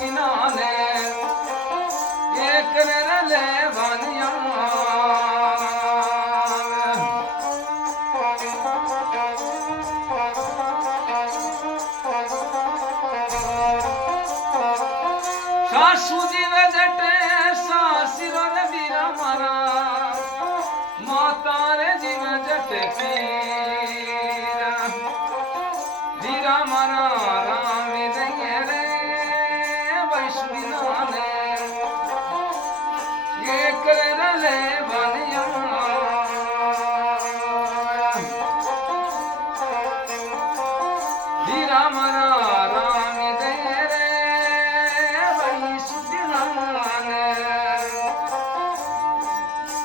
गिनाने एक ले वानिया सासू जी वे जटे सासिरो रे वीरा मारा माता रे जीव जटे पीरा वीरा मारा राम दे रे वैष्णवी